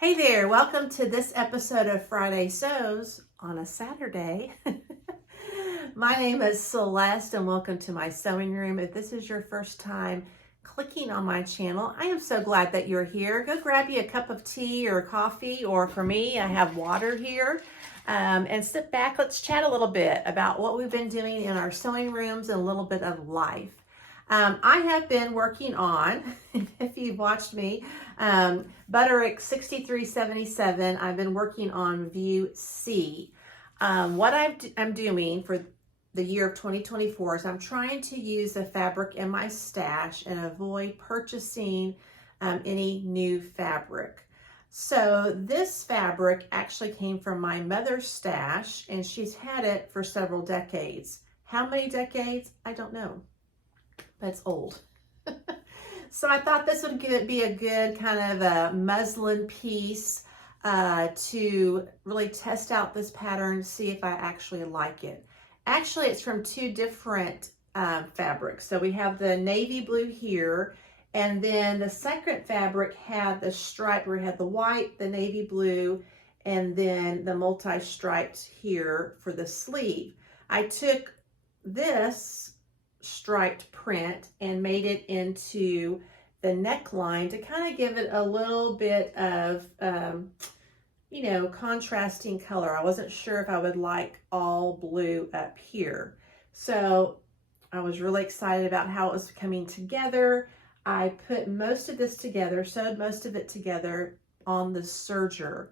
Hey there, welcome to this episode of Friday Sews on a Saturday. My name is Celeste and welcome to my sewing room. If this is your first time clicking on my channel, I am so glad that you're here. Go grab you a cup of tea or coffee, or for me, I have water here. And sit back, let's chat a little bit about what we've been doing in our sewing rooms and a little bit of life. I have been working on, if you've watched me, Butterick 6377. I've been working on View C. What I'm doing for the year of 2024 is I'm trying to use the fabric in my stash and avoid purchasing any new fabric. So this fabric actually came from my mother's stash, and she's had it for several decades. How many decades? I don't know. But it's old. So I thought this would be a good kind of a muslin piece to really test out this pattern, see if I actually like it. Actually, it's from two different fabrics. So we have the navy blue here, and then the second fabric had the stripe where it had the white, the navy blue, and then the multi-striped here for the sleeve. I took this striped print and made it into the neckline to kind of give it a little bit of contrasting color. I wasn't sure if I would like all blue up here, so I was really excited about how it was coming together. I put most of this together, sewed most of it together on the serger,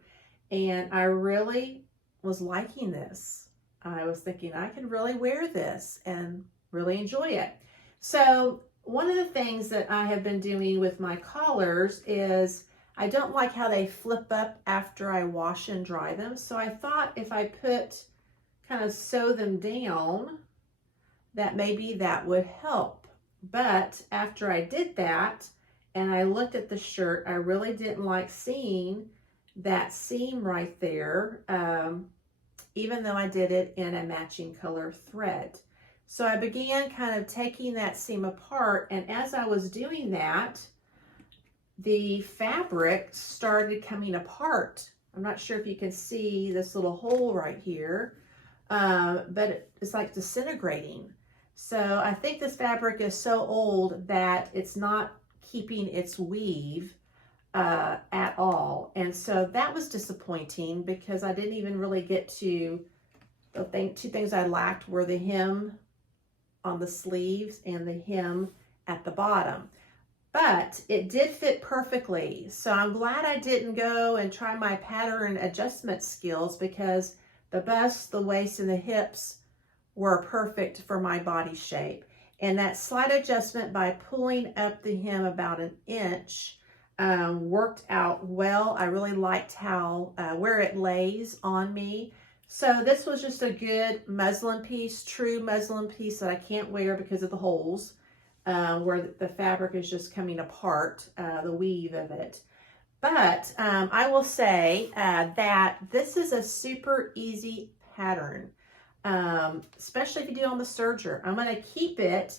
and I really was liking this. I was thinking I could really wear this and really enjoy it. So one of the things that I have been doing with my collars is I don't like how they flip up after I wash and dry them. So I thought if I kind of sew them down, that maybe that would help. But after I did that and I looked at the shirt, I really didn't like seeing that seam right there, even though I did it in a matching color thread. So I began kind of taking that seam apart, and as I was doing that, the fabric started coming apart. I'm not sure if you can see this little hole right here, but it's like disintegrating. So I think this fabric is so old that it's not keeping its weave at all. And so that was disappointing because I didn't even really get to, two things I lacked were the hem on the sleeves and the hem at the bottom. But it did fit perfectly. So I'm glad I didn't go and try my pattern adjustment skills, because the bust, the waist, and the hips were perfect for my body shape. And that slight adjustment by pulling up the hem about an inch worked out well. I really liked how where it lays on me. So this was just a good muslin piece, true muslin piece that I can't wear because of the holes where the fabric is just coming apart, the weave of it. But I will say that this is a super easy pattern, especially if you do it on the serger. I'm going to keep it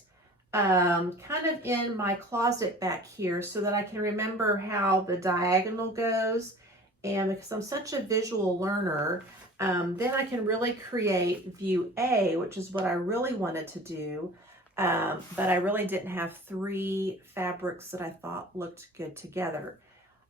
kind of in my closet back here so that I can remember how the diagonal goes. And because I'm such a visual learner, then I can really create View A, which is what I really wanted to do. But I really didn't have three fabrics that I thought looked good together.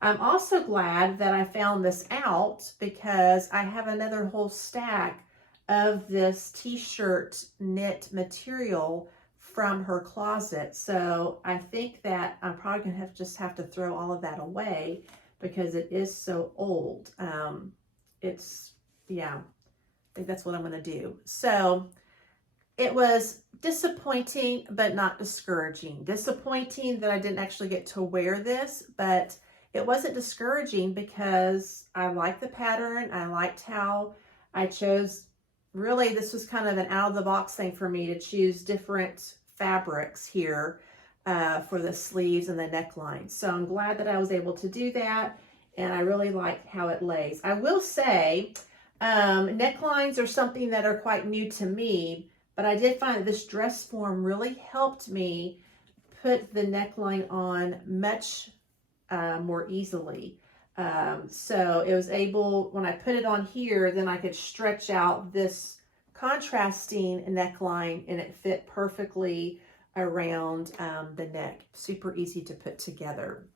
I'm also glad that I found this out because I have another whole stack of this t-shirt knit material from her closet. So I think that I'm probably gonna just have to throw all of that away because it is so old. Yeah, I think that's what I'm gonna do. So it was disappointing, but not discouraging. Disappointing that I didn't actually get to wear this, but it wasn't discouraging because I liked the pattern. I liked how I chose, really, this was kind of an out of the box thing for me to choose different fabrics here for the sleeves and the neckline. So I'm glad that I was able to do that, and I really like how it lays. I will say, necklines are something that are quite new to me, but I did find that this dress form really helped me put the neckline on much more easily. So it was able, when I put it on here, then I could stretch out this contrasting neckline and it fit perfectly around the neck. Super easy to put together.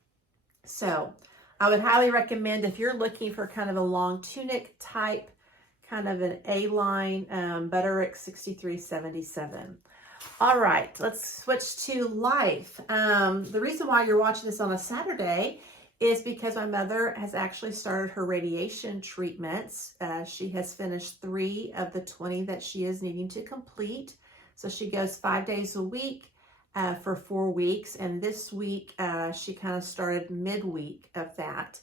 So I would highly recommend, if you're looking for kind of a long tunic type, kind of an A-line, Butterick 6377. All right, let's switch to life. The reason why you're watching this on a Saturday is because my mother has actually started her radiation treatments. She has finished 3 of the 20 that she is needing to complete. So she goes 5 days a week for 4 weeks. And this week, she kind of started midweek of that.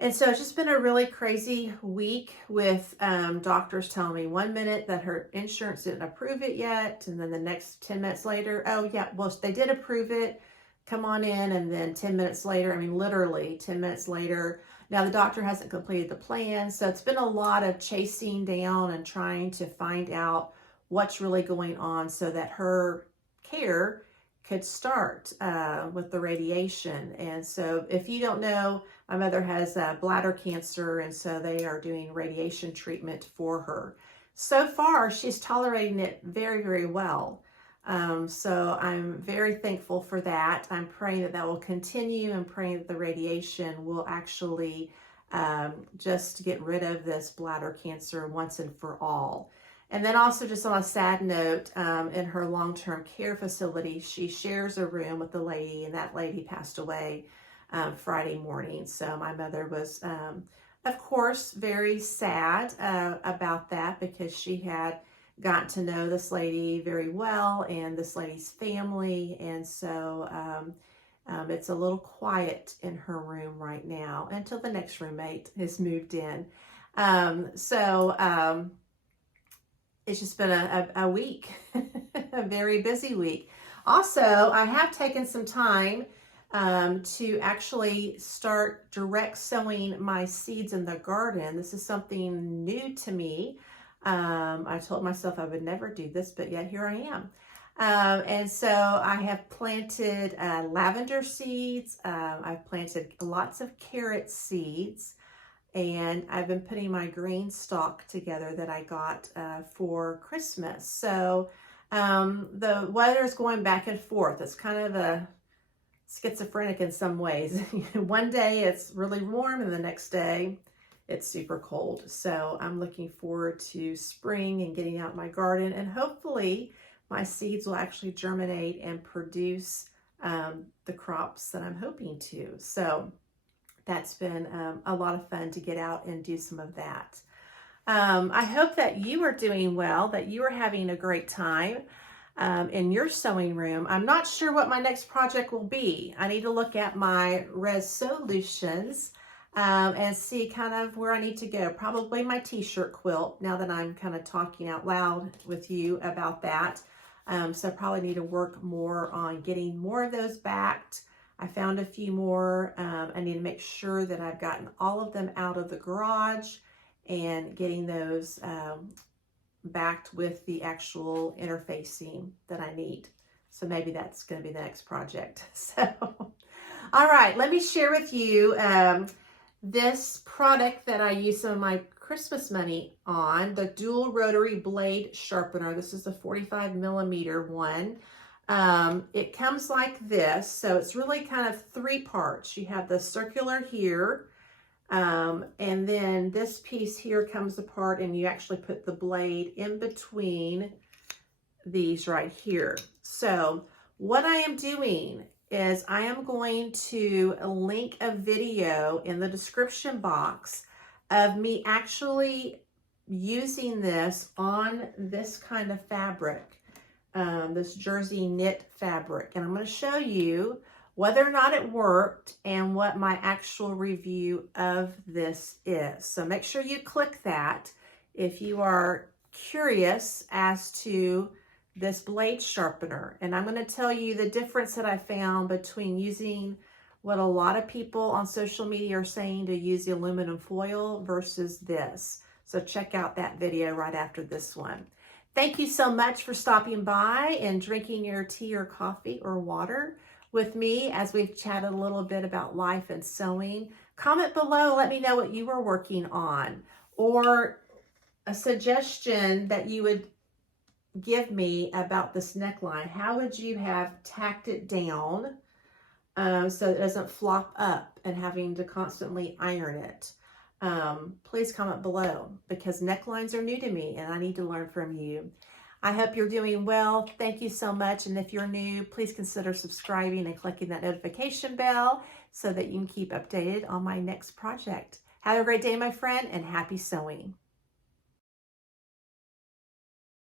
And so it's just been a really crazy week with doctors telling me 1 minute that her insurance didn't approve it yet. And then the next 10 minutes later, oh yeah, well, they did approve it. Come on in. And then 10 minutes later, I mean, literally 10 minutes later, now the doctor hasn't completed the plan. So it's been a lot of chasing down and trying to find out what's really going on so that her care could start with the radiation. And so if you don't know, my mother has bladder cancer, and so they are doing radiation treatment for her. So far, she's tolerating it very, very well. So I'm very thankful for that. I'm praying that that will continue and praying that the radiation will actually just get rid of this bladder cancer once and for all. And then also, just on a sad note, in her long-term care facility, she shares a room with a lady, and that lady passed away Friday morning. So my mother was, of course, very sad about that, because she had gotten to know this lady very well and this lady's family. And so it's a little quiet in her room right now until the next roommate has moved in. It's just been a week, a very busy week. Also, I have taken some time to actually start direct sowing my seeds in the garden. This is something new to me. I told myself I would never do this, but yet here I am. And so I have planted lavender seeds. I've planted lots of carrot seeds. And I've been putting my green stalk together that I got for Christmas. So the weather is going back and forth. It's kind of a schizophrenic in some ways. One day it's really warm and the next day it's super cold. So I'm looking forward to spring and getting out my garden, and hopefully my seeds will actually germinate and produce the crops that I'm hoping to. So that's been a lot of fun to get out and do some of that. I hope that you are doing well, that you are having a great time in your sewing room. I'm not sure what my next project will be. I need to look at my resolutions and see kind of where I need to go. Probably my t-shirt quilt, now that I'm kind of talking out loud with you about that. So I probably need to work more on getting more of those backed. I found a few more. I need to make sure that I've gotten all of them out of the garage and getting those backed with the actual interfacing that I need. So maybe that's going to be the next project. So, all right, let me share with you this product that I use some of my Christmas money on, the dual rotary blade sharpener. This is a 45 millimeter one. It comes like this, so it's really kind of 3 parts. You have the circular here, and then this piece here comes apart, and you actually put the blade in between these right here. So what I am doing is I am going to link a video in the description box of me actually using this on this kind of fabric. This jersey knit fabric, and I'm going to show you whether or not it worked and what my actual review of this is. So make sure you click that if you are curious as to this blade sharpener. And I'm going to tell you the difference that I found between using what a lot of people on social media are saying to use the aluminum foil versus this. So check out that video right after this one. Thank you so much for stopping by and drinking your tea or coffee or water with me as we've chatted a little bit about life and sewing. Comment below, let me know what you were working on, or a suggestion that you would give me about this neckline. How would you have tacked it down so it doesn't flop up and having to constantly iron it? Please comment below, because necklines are new to me and I need to learn from you. I hope you're doing well. Thank you so much. And if you're new, please consider subscribing and clicking that notification bell so that you can keep updated on my next project. Have a great day, my friend, and happy sewing.